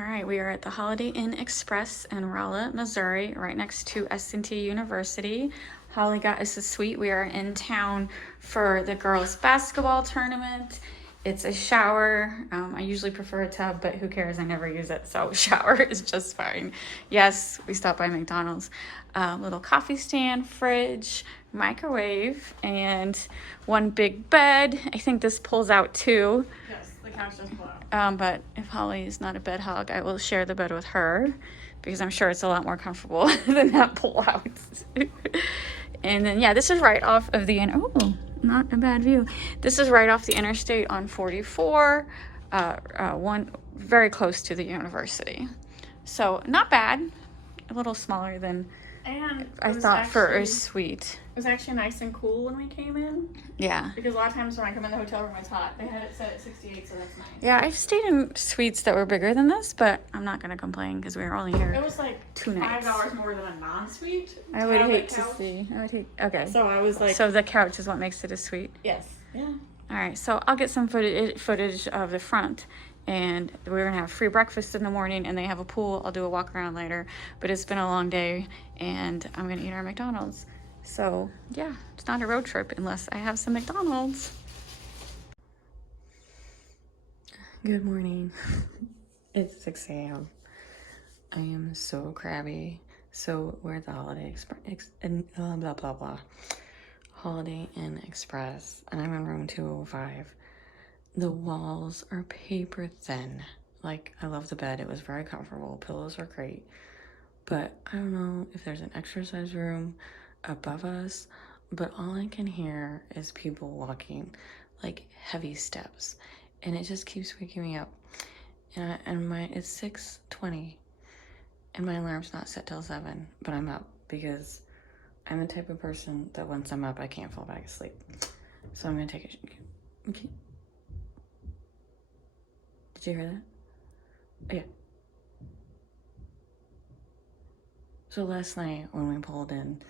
All right, we are at the Holiday Inn Express in Rolla, Missouri, right next to S&T University. Holly got us a suite. We are in town for the girls' basketball tournament. It's a shower. I usually prefer a tub, but who cares? I never use it, so shower is just fine. Yes, we stopped by McDonald's. Little coffee stand, fridge, microwave, and one big bed. I think this pulls out too. Yes, the couch does pull out. But if Holly is not a bed hog, I will share the bed with her because I'm sure it's a lot more comfortable than that pull out. And then, yeah, this is right off of the, oh, not a bad view. This is right off the interstate on 44, one very close to the university. So not bad, a little smaller than I thought for a suite. It was actually nice and cool when we came in. Yeah. Because a lot of times when I come in the hotel room, it's hot. They had it set at 68, so that's nice. Yeah, I've stayed in suites that were bigger than this, but I'm not going to complain because we were only here. It was like 2 nights. $5 more than a non-suite. I would hate to see. I would hate. Okay. So I was like. So the couch is what makes it a suite. Yes. Yeah. All right. So I'll get some footage of the front, and we're gonna have free breakfast in the morning, and they have a pool. I'll do a walk around later. But it's been a long day, and I'm gonna eat our McDonald's. So yeah, it's not a road trip unless I have some McDonald's. Good morning. It's 6 a.m. I am so crabby. So we're at the Holiday Express and blah blah blah. Holiday Inn Express, and I'm in room 205. The walls are paper thin. Like, I love the bed. It was very comfortable. Pillows are great. But I don't know if there's an exercise room above us, but all I can hear is people walking, like heavy steps, and it just keeps waking me up. And it's 6:20, and my alarm's not set till 7, but I'm up because I'm the type of person that once I'm up, I can't fall back asleep. So I'm gonna take a. Okay. Did you hear that? Yeah. So last night when we pulled in,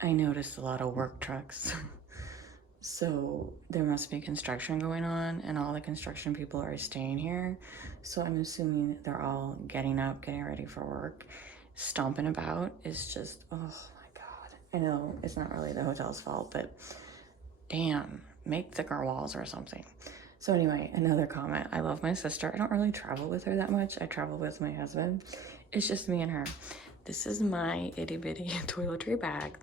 I noticed a lot of work trucks. So there must be construction going on, and all the construction people are staying here. So I'm assuming they're all getting up, getting ready for work. Stomping about is just, oh my God. I know it's not really the hotel's fault, but damn, make thicker walls or something. So anyway, another comment. I love my sister. I don't really travel with her that much. I travel with my husband. It's just me and her. This is my itty bitty toiletry bag,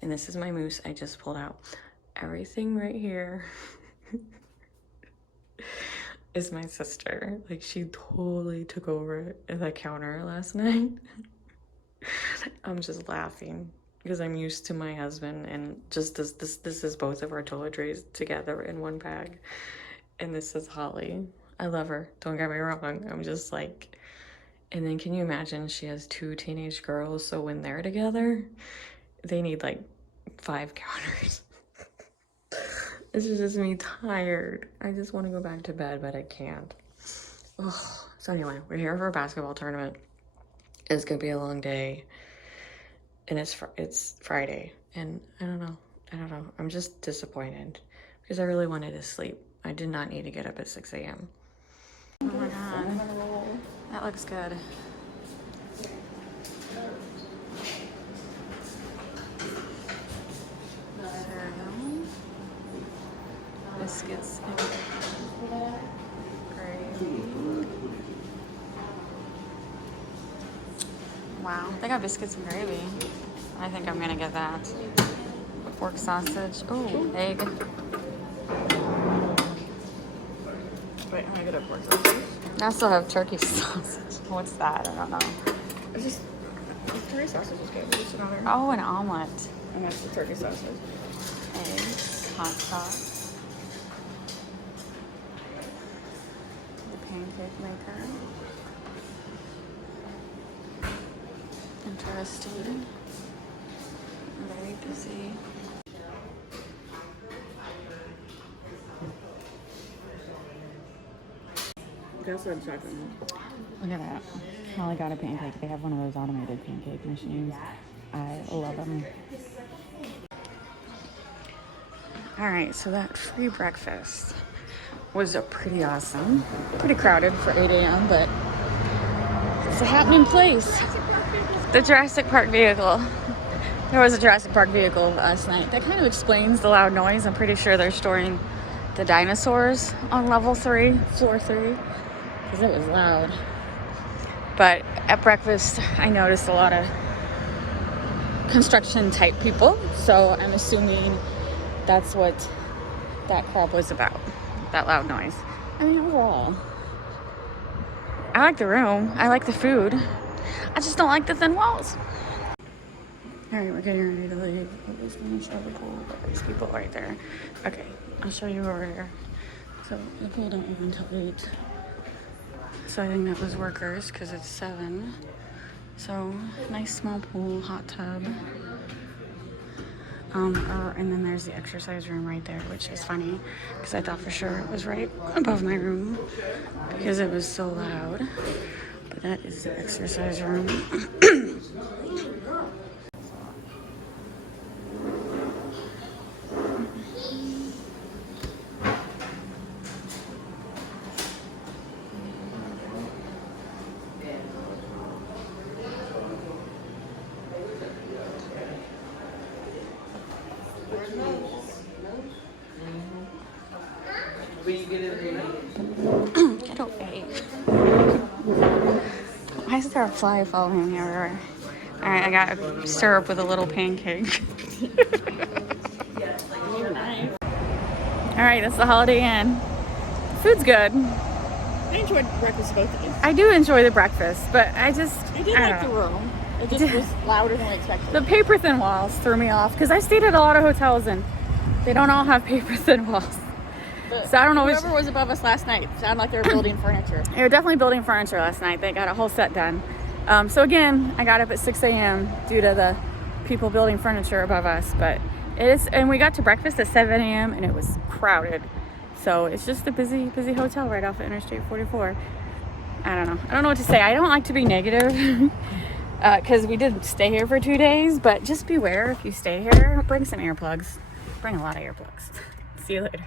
and this is my mousse I just pulled out. Everything right here is my sister. Like, she totally took over the counter last night. I'm just laughing because I'm used to my husband, and just this is both of our toiletries together in one bag. And this is Holly. I love her, don't get me wrong. I'm just like, and then can you imagine she has 2 teenage girls, so when they're together, they need like 5 counters. This is just me tired. I just want to go back to bed, but I can't. Ugh. So anyway, we're here for a basketball tournament. It's gonna be a long day, and it's Friday, and I don't know. I'm just disappointed because I really wanted to sleep. I did not need to get up at 6 a.m. Oh my God, that looks good. Cereal, biscuits, and gravy. Wow, they got biscuits and gravy. I think I'm gonna get that. Pork sausage. Oh, egg. Wait, I'm gonna get a pork sausage. I also have turkey sausage. What's that? I don't know. It's just, the turkey sausage is good. Just another. Oh, an omelet. And that's the turkey sausage. Eggs, hot sauce. The pancake maker. Interesting. Very busy. That's what I'm talking Look at that. Molly got a pancake. They have one of those automated pancake machines. I love them. All right, so that free breakfast was pretty awesome. Pretty crowded for 8 a.m., but It's a happening place. The Jurassic Park vehicle. There was a Jurassic Park vehicle last night. That kind of explains the loud noise. I'm pretty sure they're storing the dinosaurs on level 3, floor 3, because it was loud. But at breakfast, I noticed a lot of construction type people, so I'm assuming that's what that crowd was about, that loud noise. I mean, overall, I like the room, I like the food, I just don't like the thin walls. All right, we're getting ready to leave. I just want to show the pool, but there's people right there. Okay, I'll show you over here. So the pool don't open until 8. So I think that was workers because it's 7. So nice small pool, hot tub. And then there's the exercise room right there, which is funny because I thought for sure it was right above my room because it was so loud. But that is the exercise room. Get away. Why is there a fly following me everywhere? Alright, I got a syrup with a little pancake. Alright, that's the Holiday Inn. Food's good. I enjoyed breakfast both days. I do enjoy the breakfast, but I did like the room. It just was louder than we expected. The paper thin walls threw me off because I stayed at a lot of hotels and they don't all have paper thin walls. So I don't know. Whoever was above us last night sounded like they were building furniture. They were definitely building furniture last night. They got a whole set done. So again, I got up at 6 a.m. due to the people building furniture above us. But it is, and we got to breakfast at 7 a.m. and it was crowded. So it's just a busy hotel right off of Interstate 44. I don't know. I don't know what to say. I don't like to be negative because we did stay here for 2 days. But just beware if you stay here. Bring some earplugs. Bring a lot of earplugs. See you later.